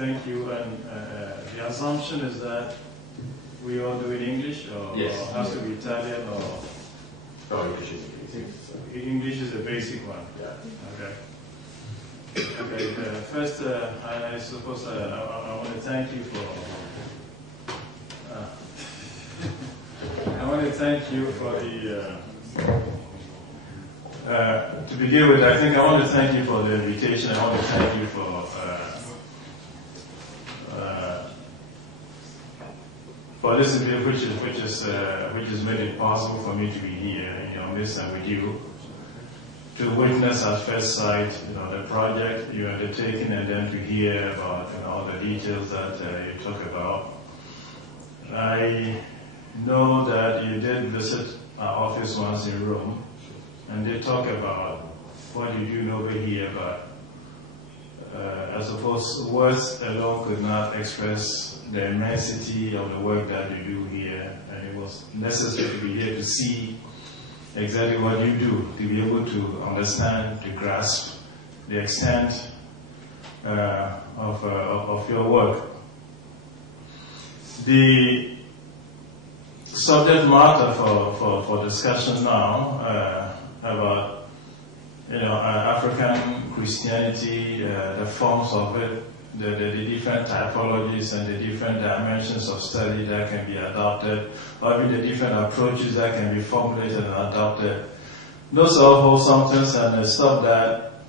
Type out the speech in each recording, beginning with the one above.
thank you. And the assumption is that we all do it in English, or, yes. Or has to be Italian, or? No, English is basic. English is a basic one. Yeah. Okay. Okay. First, I suppose I want to thank you for. I want to thank you for the. To begin with, I think I want to thank you for the invitation. I want to thank you for this interview, which has made it possible for me to be here in your midst and with you, to witness at first sight, the project you're undertaking, and then to hear about all the details that you talk about. I know that you did visit our office once in Rome, and they talk about what you do over here, but I suppose words alone could not express the immensity of the work that you do here, and it was necessary to be here to see exactly what you do, to be able to understand, to grasp the extent of your work. The subject matter for discussion now about African Christianity, the forms of it, the different typologies and the different dimensions of study that can be adopted, or even the different approaches that can be formulated and adopted. Those are wholesome things and stuff that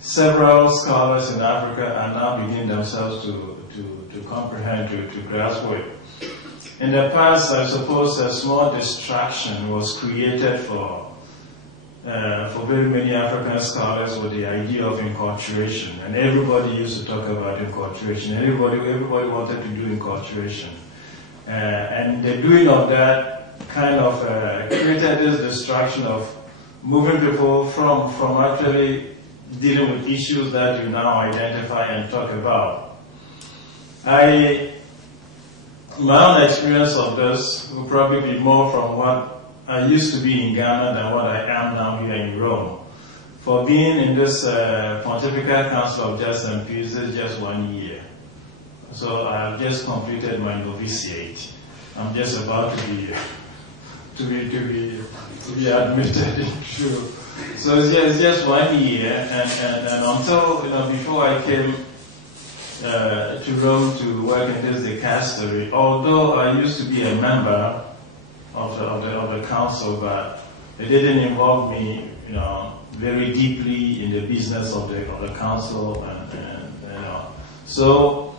several scholars in Africa are now beginning themselves to comprehend, to grasp with. In the past, I suppose a small distraction was created for very many African scholars with the idea of inculturation, and everybody used to talk about inculturation. Everybody wanted to do inculturation, and the doing of that kind of created this distraction of moving people from actually dealing with issues that you now identify and talk about. My own experience of this will probably be more from what I used to be in Ghana than what I am now here in Rome. For being in this Pontifical Council of Justice and Peace, is just 1 year. So I have just completed my novitiate. I'm just about to be admitted into. So it's just 1 year, and until before I came to Rome to work in this dicastery, although I used to be a member of the council, but it didn't involve me, very deeply in the business of the council, and so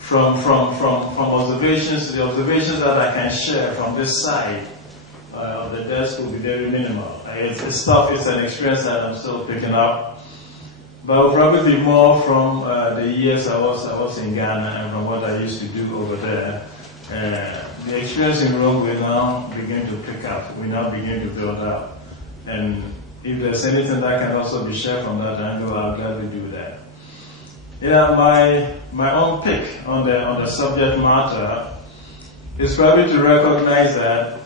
from observations, the observations that I can share from this side of the desk will be very minimal. It's an experience that I'm still picking up, but probably more from the years I was in Ghana and from what I used to do over there. The experience in Rome will now begin to pick up, we now begin to build up. And if there's anything that can also be shared from that angle, I'll gladly do that. Yeah, my own pick on the subject matter is probably to recognize that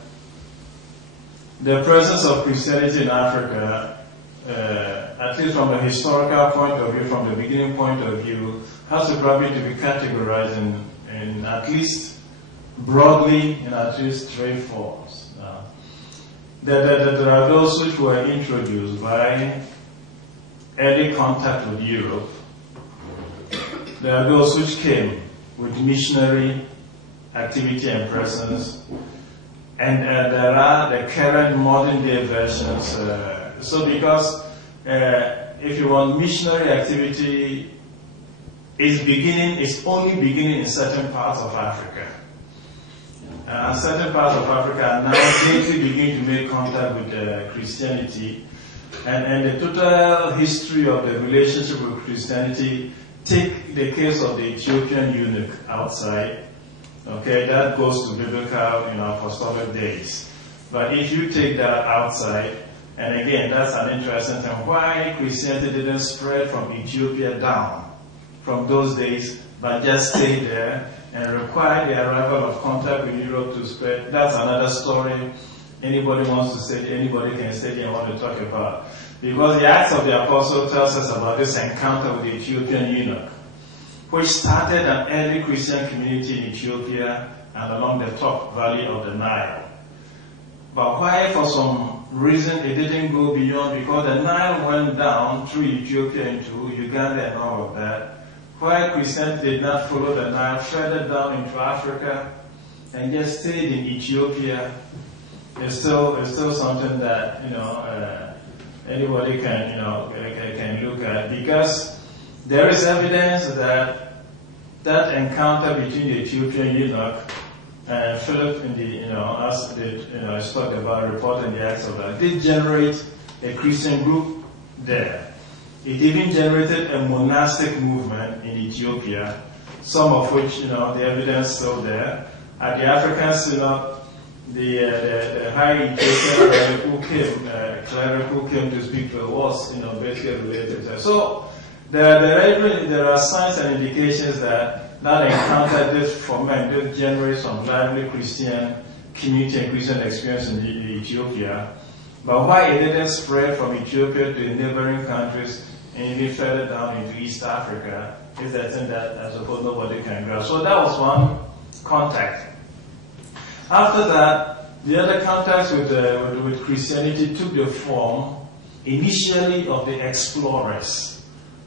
the presence of Christianity in Africa, at least from a historical point of view, from the beginning point of view, has to probably to be categorized in at least broadly in at least 3 forms. There are those which were introduced by early contact with Europe. There are those which came with missionary activity and presence. And there are the current modern day versions. So because if you want missionary activity, it's only beginning in certain parts of Africa. Certain parts of Africa are now lately beginning to make contact with Christianity, and the total history of the relationship with Christianity. Take the case of the Ethiopian eunuch outside. Okay, that goes to biblical, apostolic days. But if you take that outside, and again, that's an interesting thing. Why Christianity didn't spread from Ethiopia down from those days, but just stay there and require the arrival of contact with Europe to spread. That's another story. Anybody can study and want to talk about. Because the Acts of the Apostle tells us about this encounter with the Ethiopian eunuch. which started an early Christian community in Ethiopia and along the top valley of the Nile. But why, for some reason, it didn't go beyond, because the Nile went down through Ethiopia into Uganda and all of that. Why Christians did not follow the Nile further down into Africa and just stayed in Ethiopia is still something that anybody can look at, because there is evidence that that encounter between the Ethiopian eunuch and Philip in the as I spoke about reporting the Acts of that did generate a Christian group there. It even generated a monastic movement in Ethiopia, some of which the evidence still there. At the African Synod, the high Ethiopian cleric who came to speak to us was basically related to it. So there are signs and indications that encounter did foment, did generate some lively Christian community and Christian experience in Ethiopia. But why it didn't spread from Ethiopia to the neighboring countries and even further down into East Africa is that thing that I suppose nobody can grasp. So that was one contact. After that, the other contacts with Christianity took the form initially of the explorers,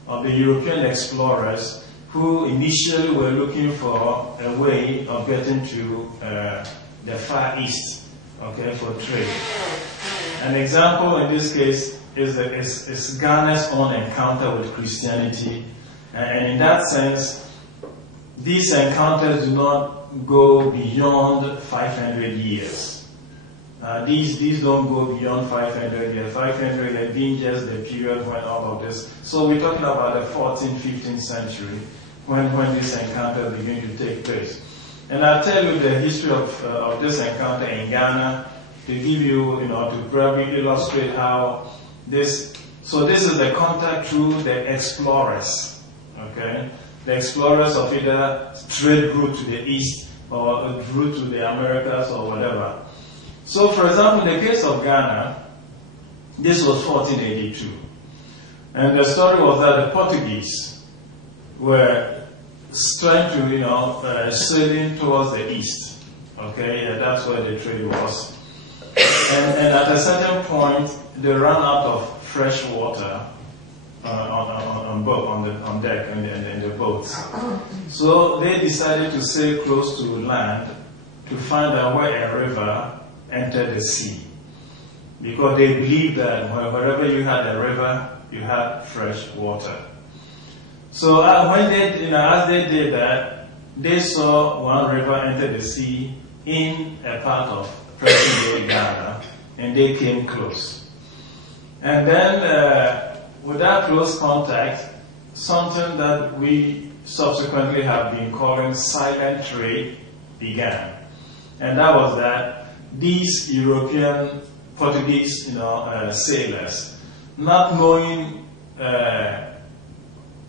of the European explorers, who initially were looking for a way of getting to the Far East, for trade. An example in this case is Ghana's own encounter with Christianity, and in that sense, these encounters do not go beyond 500 years. These don't go beyond 500 years. 500 years being just the period when all of this. So we're talking about the 14th, 15th century when this encounter began to take place. And I'll tell you the history of this encounter in Ghana to give you, to probably illustrate how this. So this is the contact through the explorers, okay? The explorers of either trade route to the east or a route to the Americas or whatever. So, for example, in the case of Ghana, this was 1482. And the story was that the Portuguese were trying to, sailing towards the east. Okay, that's where the trade was. And at a certain point, they ran out of fresh water on deck in the boats. So they decided to sail close to land to find out where a river entered the sea, because they believed that wherever you had a river, you had fresh water. So when they, as they did that, they saw one river enter the sea in a part of present-day Ghana, and they came close. And then, with that close contact, something that we subsequently have been calling silent trade began. And that was that these European Portuguese, sailors, not knowing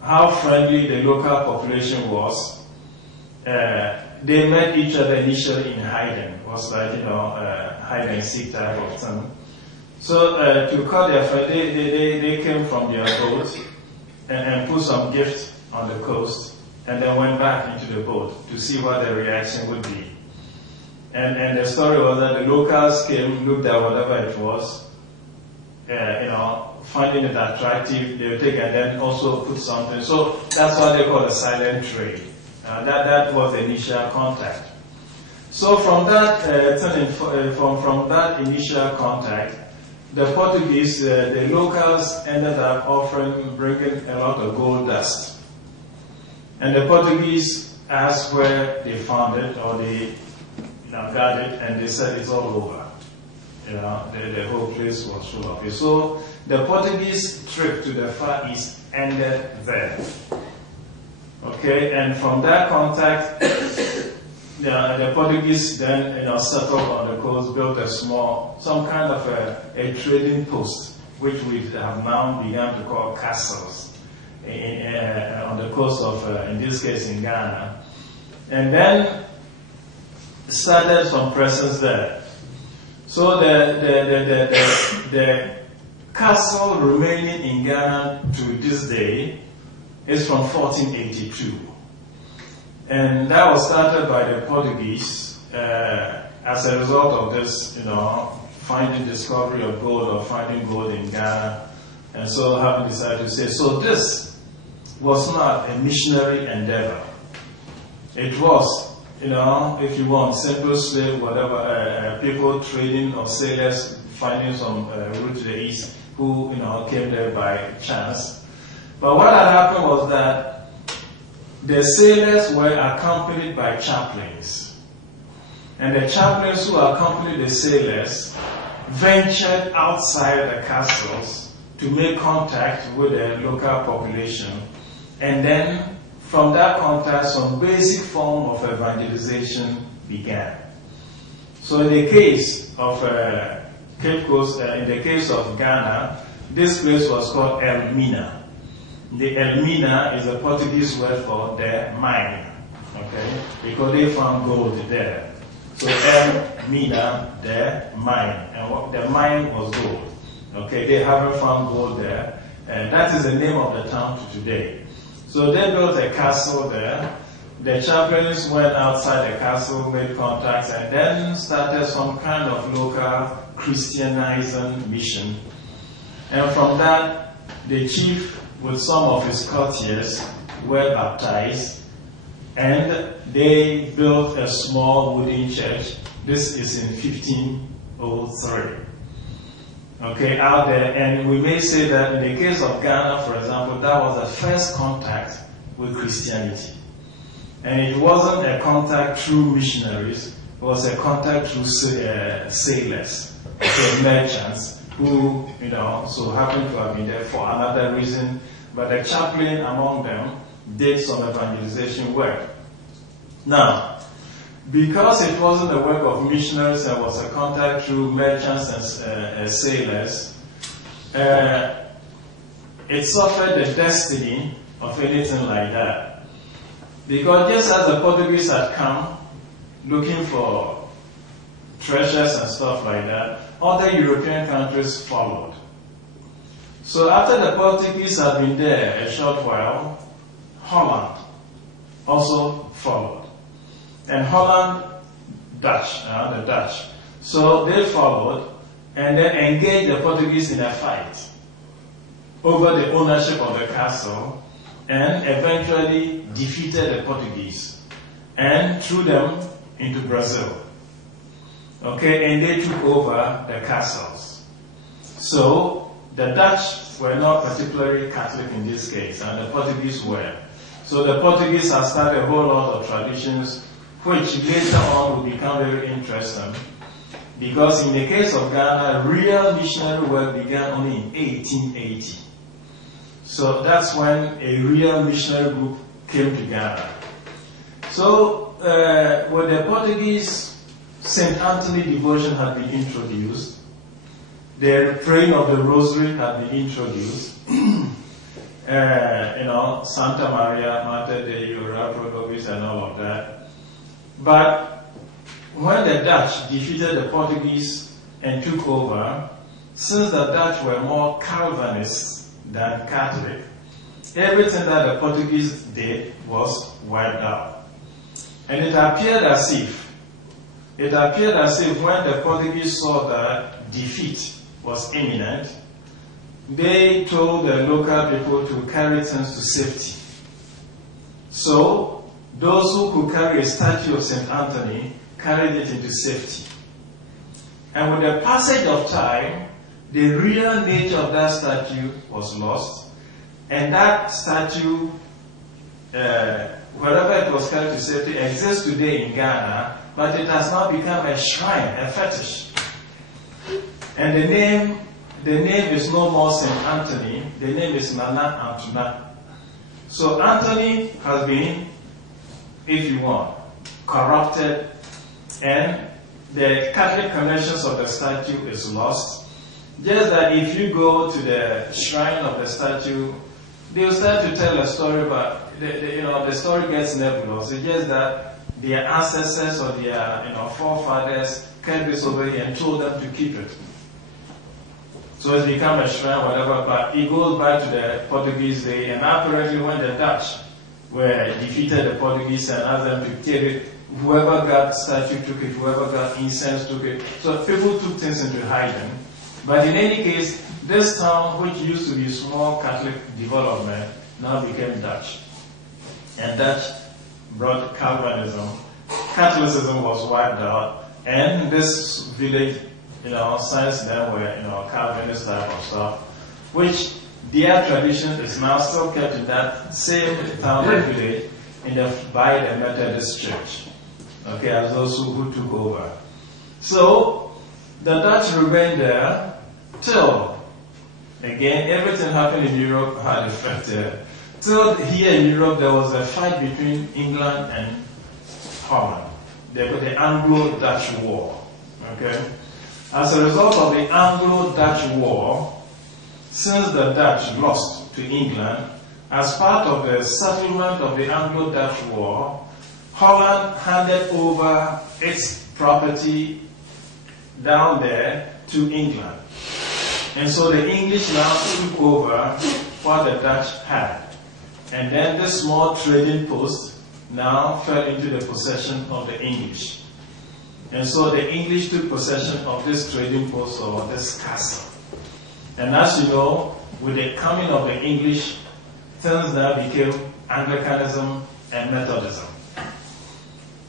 how friendly the local population was, they met each other initially in hiding. It was like, hide and seek type of thing. So to cut their friend, they came from their boat and put some gift on the coast, and then went back into the boat to see what the reaction would be. And the story was that the locals came, looked at whatever it was, finding it attractive, they would take and then also put something. So that's what they call a silent trade. That was the initial contact. So from that, from that initial contact, the Portuguese, the locals ended up bringing a lot of gold dust. And the Portuguese asked where they found it, or they got it, and they said it's all over. The whole place was full of it. So the Portuguese trip to the Far East ended there. Okay, and from that contact, the Portuguese then settled on the coast, built some kind of a trading post, which we have now begun to call castles on the coast of, in this case, in Ghana. And then started some presence there. So the castle remaining in Ghana to this day is from 1482. And that was started by the Portuguese as a result of this, finding discovery of gold or finding gold in Ghana. And so having decided to say, so this was not a missionary endeavor. It was, if you want, simple slave, whatever, people trading or sailors finding some route to the east who, came there by chance. But what had happened was that the sailors were accompanied by chaplains. And the chaplains who accompanied the sailors ventured outside the castles to make contact with the local population. And then, from that contact, some basic form of evangelization began. So in the case of Cape Coast, in the case of Ghana, this place was called Elmina. The Elmina is a Portuguese word for the mine, okay? Because they found gold there. So Elmina, the mine, and the mine was gold. Okay, they haven't found gold there, and that is the name of the town to today. So they built a castle there. The chaplains went outside the castle, made contacts, and then started some kind of local Christianizing mission. And from that, the chief with some of his courtiers were baptized, and they built a small wooden church. This is in 1503. Okay, out there, and we may say that in the case of Ghana, for example, that was the first contact with Christianity. And it wasn't a contact through missionaries, it was a contact through sailors, okay, merchants, who, so happened to have been there for another reason, but the chaplain among them did some evangelization work. Now, because it wasn't the work of missionaries and was a contact through merchants and sailors, it suffered the destiny of anything like that. Because just as the Portuguese had come looking for treasures and stuff like that, other European countries followed. So after the Portuguese had been there a short while, Holland also followed. And Holland, the Dutch. So they followed and then engaged the Portuguese in a fight over the ownership of the castle and eventually defeated the Portuguese and threw them into Brazil. Okay, and they took over the castles. So the Dutch were not particularly Catholic in this case, and the Portuguese were. So the Portuguese have started a whole lot of traditions which later on will become very interesting, because in the case of Ghana, real missionary work began only in 1880. So that's when a real missionary group came to Ghana. So when the Portuguese St. Anthony devotion had been introduced, the praying of the Rosary had been introduced, Santa Maria, Mater Dei, Ora pro nobis, and all of that. But when the Dutch defeated the Portuguese and took over, since the Dutch were more Calvinists than Catholic, everything that the Portuguese did was wiped out. And it appeared as if when the Portuguese saw that defeat was imminent, they told the local people to carry things to safety. So those who could carry a statue of St. Anthony carried it into safety. And with the passage of time, the real nature of that statue was lost, and that statue, wherever it was carried to safety, exists today in Ghana, but it has now become a shrine, a fetish. And the name is no more St. Anthony, the name is Nana Antuna. So Anthony has been, if you want, corrupted, and the Catholic connections of the statue is lost. Just that if you go to the shrine of the statue, they will start to tell a story, but the story gets nebulous. It's just that their ancestors or their forefathers kept this over here and told them to keep it. So it's become a shrine, whatever, but it goes back to the Portuguese day, and apparently when the Dutch where defeated the Portuguese and asked them to take it. Whoever got statue took it, whoever got incense took it. So people took things into hiding. But in any case, this town, which used to be small Catholic development, now became Dutch. And Dutch brought Calvinism. Catholicism was wiped out. And this village, since then were, Calvinist type of stuff, which their tradition is now still kept in that same town or village by the Methodist Church. Okay, as those who took over. So, the Dutch remained there till, again, everything happened in Europe had effect. Till here in Europe there was a fight between England and Holland. The Anglo-Dutch War. Okay? As a result of the Anglo-Dutch War, since the Dutch lost to England, as part of the settlement of the Anglo-Dutch War, Holland handed over its property down there to England. And so the English now took over what the Dutch had. And then this small trading post now fell into the possession of the English. And so the English took possession of this trading post or this castle. And as you know, with the coming of the English, things now became Anglicanism and Methodism.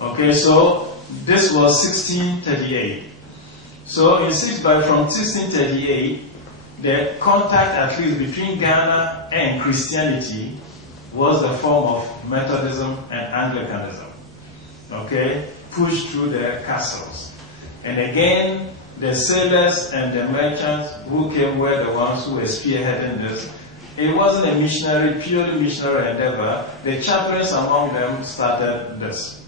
Okay, so this was 1638. So from 1638, the contact at least between Ghana and Christianity was the form of Methodism and Anglicanism. Okay, pushed through the castles. And again, the sailors and the merchants who came were the ones who were spearheading this. It wasn't a purely missionary endeavor. The chaplains among them started this.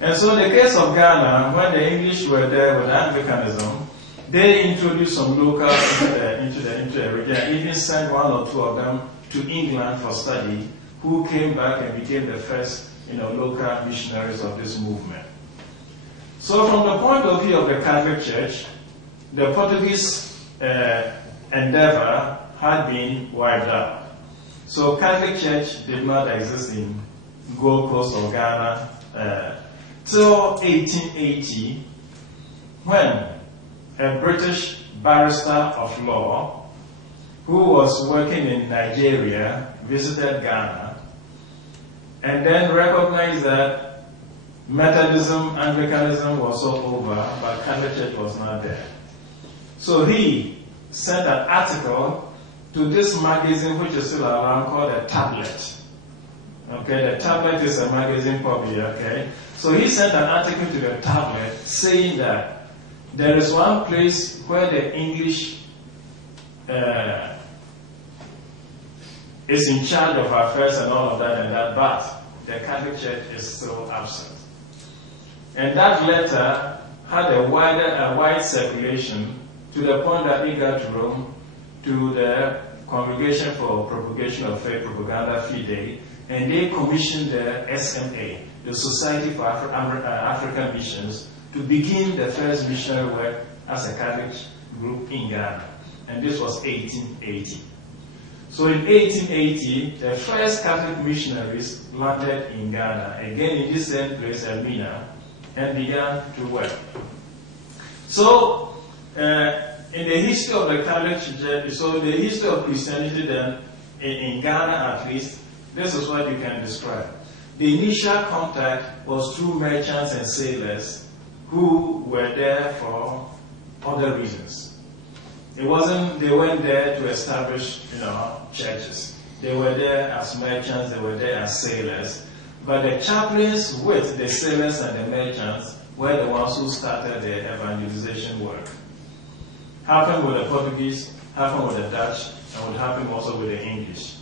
And so in the case of Ghana, when the English were there with Anglicanism, they introduced some locals into the region, even sent one or two of them to England for study, who came back and became the first local missionaries of this movement. So from the point of view of the Catholic Church, the Portuguese endeavor had been wiped out. So Catholic Church did not exist in Gold Coast or Ghana till 1880, when a British barrister of law who was working in Nigeria visited Ghana and then recognized that Methodism, Anglicanism was all over, but Catholic Church was not there. So he sent an article to this magazine, which is still around, called The Tablet. Okay, The Tablet is a magazine probably, okay? So he sent an article to The Tablet saying that there is one place where the English is in charge of affairs and all of that and that, but the Catholic Church is still absent. And that letter had a wide circulation to the point that it got to Rome, to the Congregation for Propagation of Faith, Propaganda Fidei, and they commissioned the SMA, the Society for African Missions, to begin the first missionary work as a Catholic group in Ghana. And this was 1880. So in 1880, the first Catholic missionaries landed in Ghana, again in this same place, Elmina, and began to work. So, in the history of the Catholic Church, so the history of Christianity then, in Ghana at least, this is what you can describe. The initial contact was through merchants and sailors who were there for other reasons. It wasn't, they weren't there to establish, churches. They were there as merchants, they were there as sailors. But the chaplains with the sailors and the merchants were the ones who started the evangelization work. Happened with the Portuguese, happened with the Dutch, and would happen also with the English.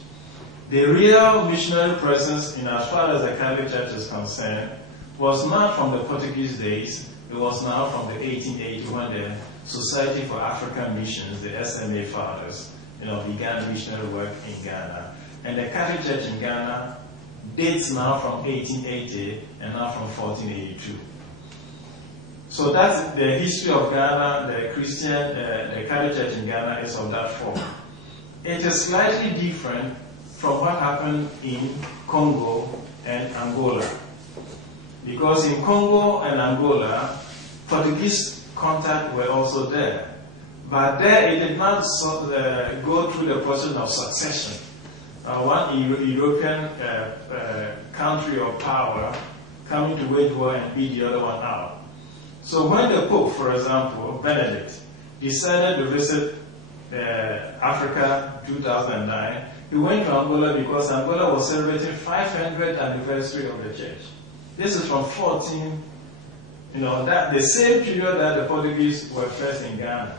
The real missionary presence, in as far as the Catholic Church is concerned, was not from the Portuguese days. It was now from the 1880 when the Society for African Missions, the SMA fathers, began missionary work in Ghana. And the Catholic Church in Ghana dates now from 1880 and now from 1482. So that's the history of Ghana. The Catholic Church in Ghana is of that form. It is slightly different from what happened in Congo Angola. Because in Congo and Angola, Portuguese contact were also there. But there it did not go through the process of succession. One European country or power coming to wage war and beat the other one out. So when the Pope, for example, Benedict, decided to visit Africa 2009, he went to Angola because Angola was celebrating 500th anniversary of the church. This is from 14, that the same period that the Portuguese were first in Ghana.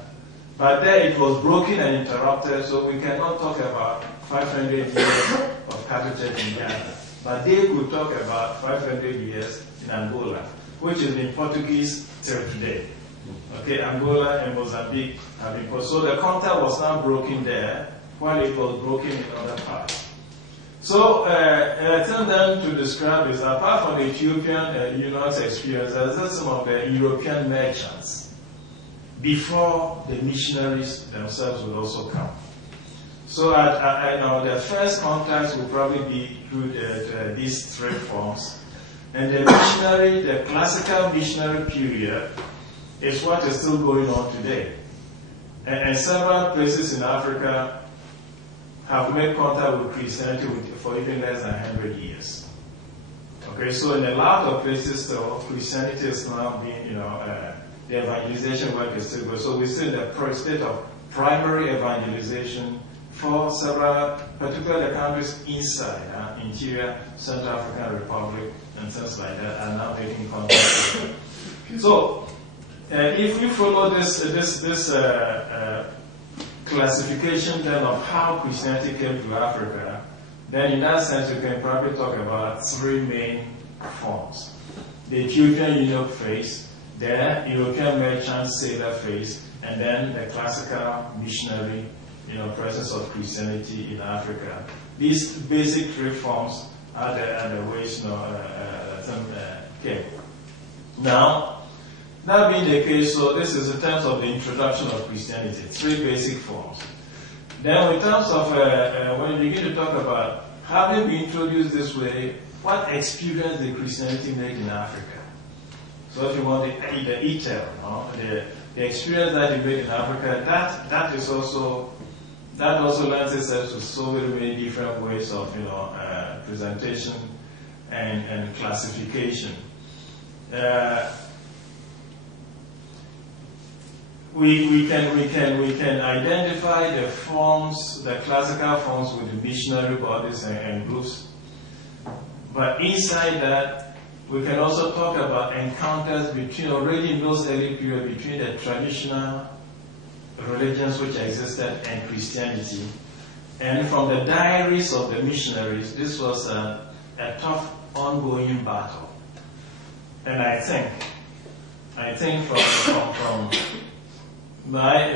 But there it was broken and interrupted, so we cannot talk about 500 years of Catholic Church in Ghana. But they could talk about 500 years in Angola, which is in Portuguese till today. Okay, Angola and Mozambique have been. So the contact was not broken there, while it was broken in other parts. So I tell them to describe is apart from the Ethiopian Eunuchs experience, there's some of the European merchants before the missionaries themselves would also come. So I know the first contacts will probably be through these three forms. And the missionary, the classical missionary period is what is still going on today. And several places in Africa have made contact with Christianity for even less than 100 years. Okay, so in a lot of places, though, Christianity is now being, the evangelization work is still going. So we're still in the state of primary evangelization for several, particularly the countries inside, interior, Central African Republic, and things like that, are now making contact. So, if we follow this classification then of how Christianity came to Africa, then in that sense we can probably talk about three main forms: the Ethiopian eunuch phase, the European merchant sailor phase, and then the classical missionary, presence of Christianity in Africa. These basic three forms are the ways came. Now, that being the case, so this is in terms of the introduction of Christianity, three basic forms. Then in terms of, when we begin to talk about having been introduced this way, what experience did Christianity make in Africa? So if you want the ETEL, the experience that you made in Africa, that also lends itself to so many different ways of presentation and classification. We can identify the forms, the classical forms with the missionary bodies and groups, but inside that we can also talk about encounters between, already in those early periods, between the traditional religions which existed and Christianity. And from the diaries of the missionaries, this was a tough, ongoing battle. And I think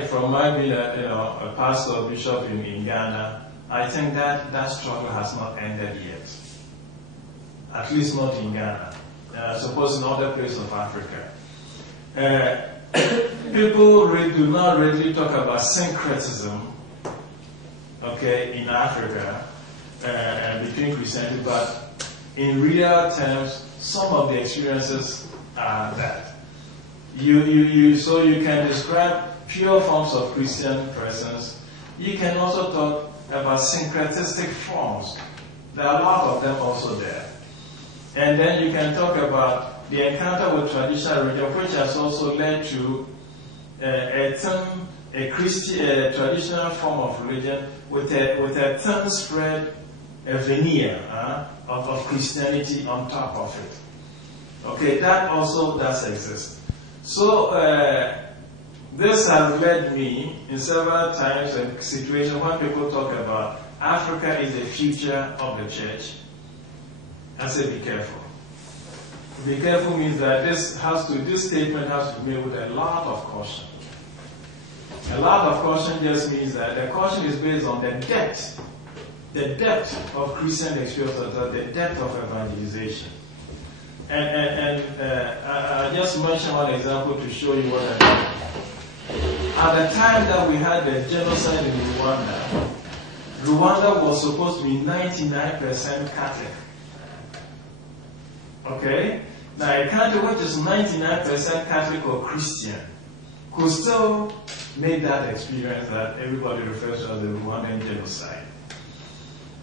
from my being a pastor or bishop in Ghana, I think that struggle has not ended yet. At least not in Ghana. I suppose in other places of Africa. People do not really talk about syncretism, okay, in Africa between Christianity, but in real terms, some of the experiences are that. So you can describe pure forms of Christian presence. You can also talk about syncretistic forms. There are a lot of them also there. And then you can talk about the encounter with traditional religion, which has also led to a traditional form of religion with a thin spread, a veneer of Christianity on top of it. Okay, that also does exist. So this has led me in several times in situations when people talk about Africa is the future of the church. I say be careful. Be careful means that this statement has to be made with a lot of caution. A lot of caution just means that the caution is based on the depth of Christian experience, the depth of evangelization. And I just mentioned one example to show you what I mean. At the time that we had the genocide in Rwanda was supposed to be 99% Catholic. Okay? Now, a country which is 99% Catholic or Christian could still make that experience that everybody refers to as the Rwandan genocide.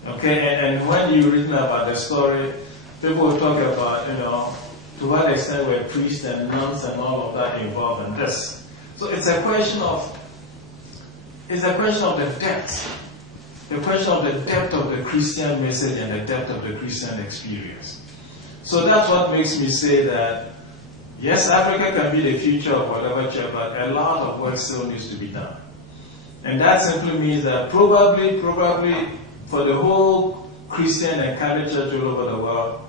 Okay? And when you read about the story, people will talk about, to what extent were priests and nuns and all of that involved in this. So it's a question of the depth. The question of the depth of the Christian message and the depth of the Christian experience. So that's what makes me say that, yes, Africa can be the future of whatever church, but a lot of work still needs to be done. And that simply means that probably for the whole Christian and Catholic church all over the world,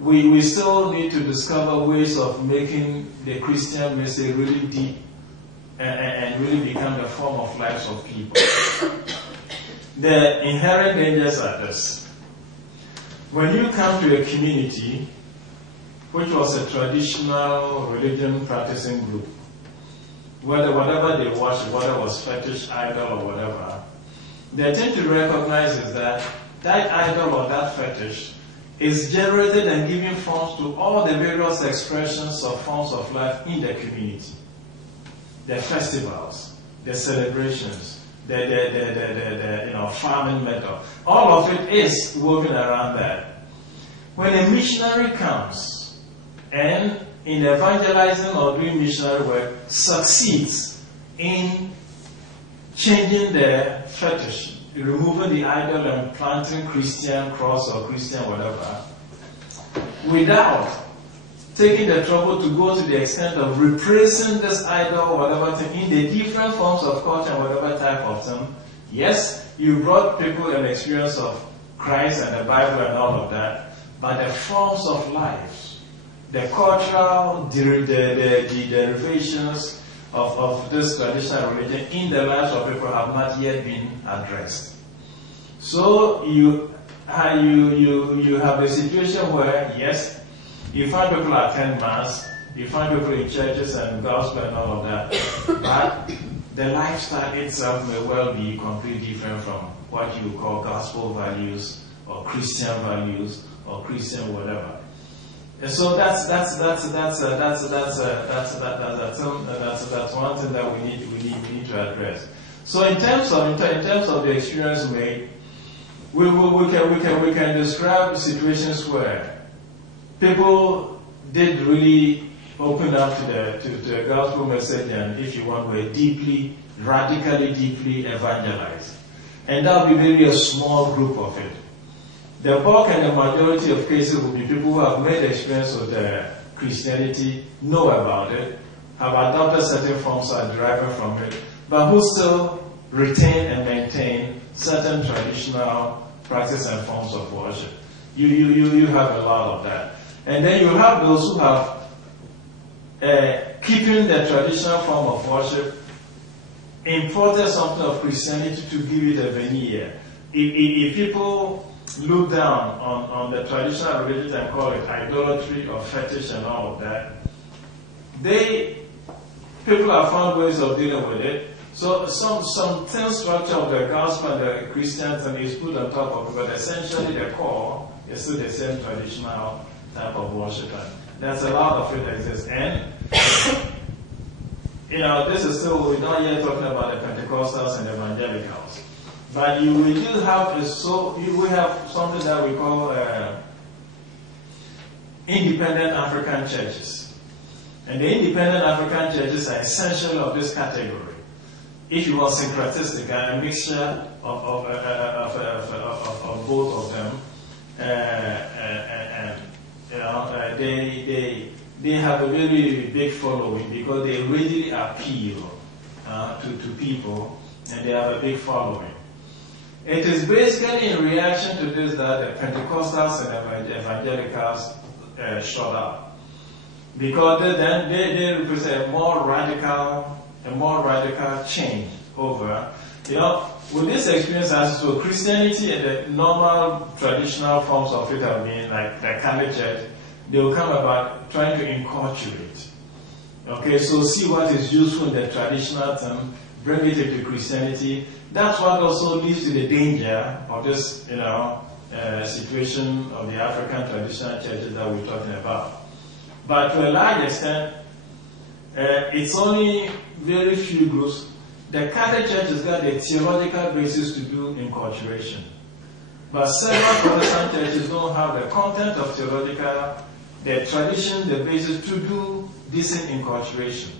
we still need to discover ways of making the Christian message really deep and really become the form of lives of people. The inherent dangers are this. When you come to a community which was a traditional religion practicing group, whatever they worship, whether it was fetish, idol, or whatever, the thing to recognize is that that idol or that fetish is generated and giving forms to all the various expressions of forms of life in the community. The festivals, the celebrations, the farming method. All of it is woven around that. When a missionary comes and in evangelizing or doing missionary work succeeds in changing the fetish, removing the idol and planting Christian cross or Christian whatever, without taking the trouble to go to the extent of replacing this idol or whatever thing in the different forms of culture and whatever type of thing, yes, you brought people an experience of Christ and the Bible and all of that, but the forms of life, the cultural the derivations of this traditional religion in the lives of people have not yet been addressed. So you have a situation where, yes, you find people attend Mass, you find people in churches and gospel and all of that, but the lifestyle itself may well be completely different from what you call gospel values or Christian values or Christian whatever. And so that's one thing that we need to address. So in terms of the experience made, we can describe situations where people did really open up to the gospel message and, if you want, were radically deeply evangelized. And that will be maybe a small group of it. The bulk and the majority of cases will be people who have made the experience of the Christianity, know about it, have adopted certain forms are deriving from it, but who still retain and maintain certain traditional practices and forms of worship. You have a lot of that. And then you have those who have keeping the traditional form of worship, imported something of Christianity to give it a veneer. If people look down on the traditional religion and call it idolatry or fetish and all of that, people have found ways of dealing with it. So some thin structure of the gospel and the Christianity is put on top of it, but essentially the core is still the same traditional type of worship. And there's a lot of it that exists. And this is still, we're not yet talking about the Pentecostals and evangelicals. But we do have we have something that we call independent African churches. And the independent African churches are essentially of this category. If you want syncretistic, a mixture of both of them, they have a very big following because they really appeal to people, and they have a big following. It is basically in reaction to this that the Pentecostals and evangelicals shut up, because they represent a more radical change over. With this experience as to Christianity and the normal traditional forms of it have been like the Catholic Church, they will come about trying to inculturate. Okay, so see what is useful in the traditional term, bring it into Christianity. That's what also leads to the danger of this, situation of the African traditional churches that we're talking about. But to a large extent, it's only very few groups. The Catholic Church has got a theological basis to do enculturation. But several Protestant churches don't have the content of theological, the tradition, the basis to do decent enculturation.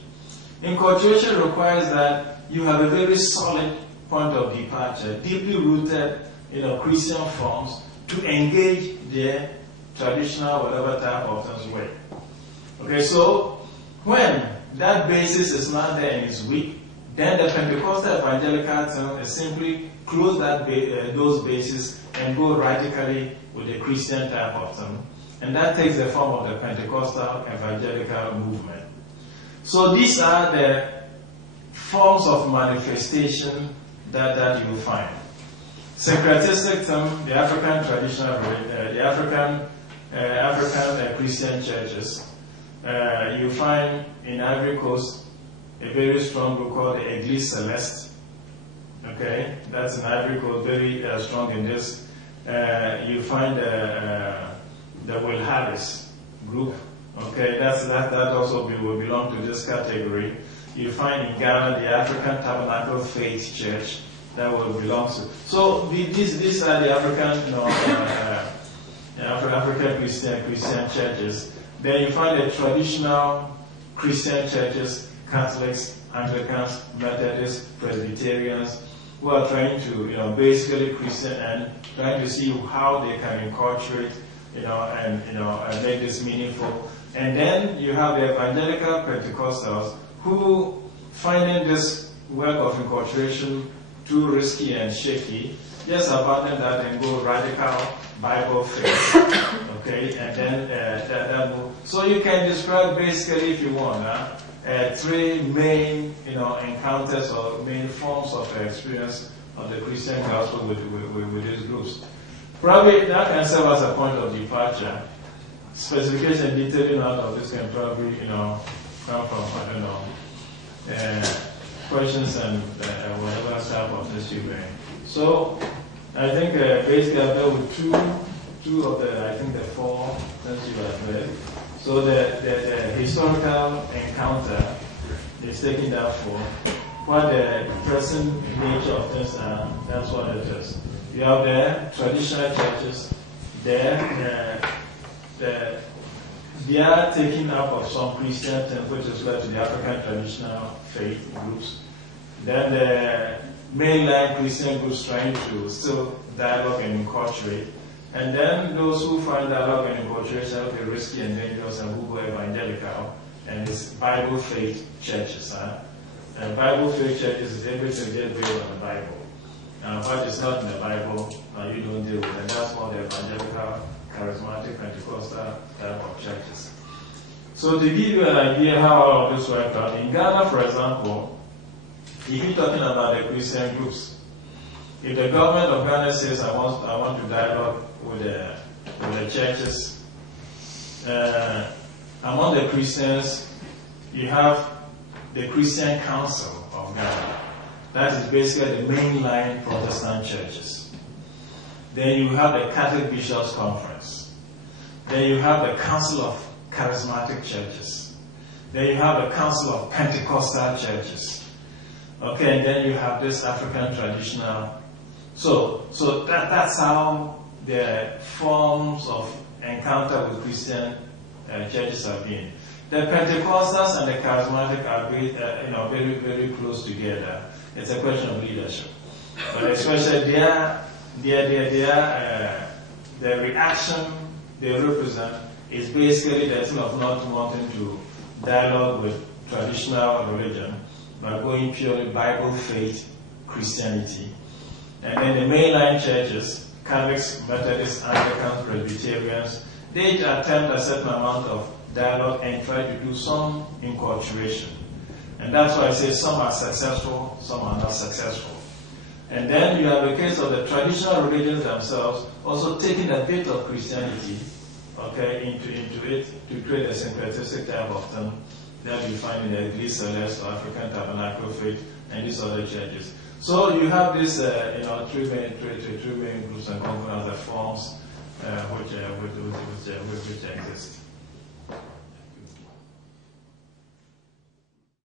Enculturation requires that you have a very solid point of departure, deeply rooted Christian forms to engage their traditional whatever type of things way. Okay, so when that basis is not there and is weak, then the Pentecostal evangelical term is simply close those bases and go radically with the Christian type of term. And that takes the form of the Pentecostal evangelical movement. So these are the forms of manifestation that you will find. Syncretistic term, the African traditional, the African Christian churches. You find in Ivory Coast a very strong group called the Église Céleste. Okay, that's in Ivory Coast, very strong in this. You find the Will Harris group. Okay, that also will belong to this category. You find in Ghana the African Tabernacle Faith Church that will belong to. So these are the African, African Christian churches. Then you find the traditional Christian churches, Catholics, Anglicans, Methodists, Presbyterians, who are trying to, basically Christian and trying to see how they can incorporate, and make this meaningful. And then you have the evangelical Pentecostals who, finding this work of incorporation too risky and shaky, just abandon that and go radical Bible faith. Okay, and then that move. So you can describe basically, if you want, three main, encounters or main forms of experience of the Christian gospel with these groups. Probably that can serve as a point of departure. Specification detailing out of this can probably, come from, questions and whatever type of this you bring. So I think basically I've dealt with two of the four things you have read. So the historical encounter is taking that for what the present nature of things are. That's what it is. You have the traditional churches there. They are taking up of some Christian things, which is led to the African traditional faith groups. Then the mainline Christian groups trying to still dialogue and inculturate. And then those who find dialogue and inculturation will be risky and dangerous and who go evangelical. And it's Bible faith churches. And Bible faith churches is everything they build on the Bible. What is not in the Bible, you don't deal with. And that's what the evangelical, charismatic, Pentecostal type of churches. So to give you an idea how all of this worked out, in Ghana, for example, if you're talking about the Christian groups, if the government of Ghana says, I want to dialogue with the churches, among the Christians, you have the Christian Council of Ghana. That is basically the mainline Protestant churches. Then you have the Catholic Bishops' Conference. Then you have the Council of Charismatic Churches. Then you have the Council of Pentecostal Churches. Okay, and then you have this African traditional. So that's how the forms of encounter with Christian churches have been. The Pentecostals and the Charismatic are very, very close together. It's a question of leadership. But especially the reaction they represent is basically the thing of not wanting to dialogue with traditional religion, but going purely Bible faith Christianity. And then the mainline churches, Catholics, Methodists, Anglicans, Presbyterians, they attempt a certain amount of dialogue and try to do some inculturation. And that's why I say some are successful, some are not successful. And then you have the case of the traditional religions themselves also taking a bit of Christianity, okay, into it to create a syncretistic type of thing that you find in the Église Céleste or African Tabernacle Faith and these other churches. So you have this, three main groups and components that forms, which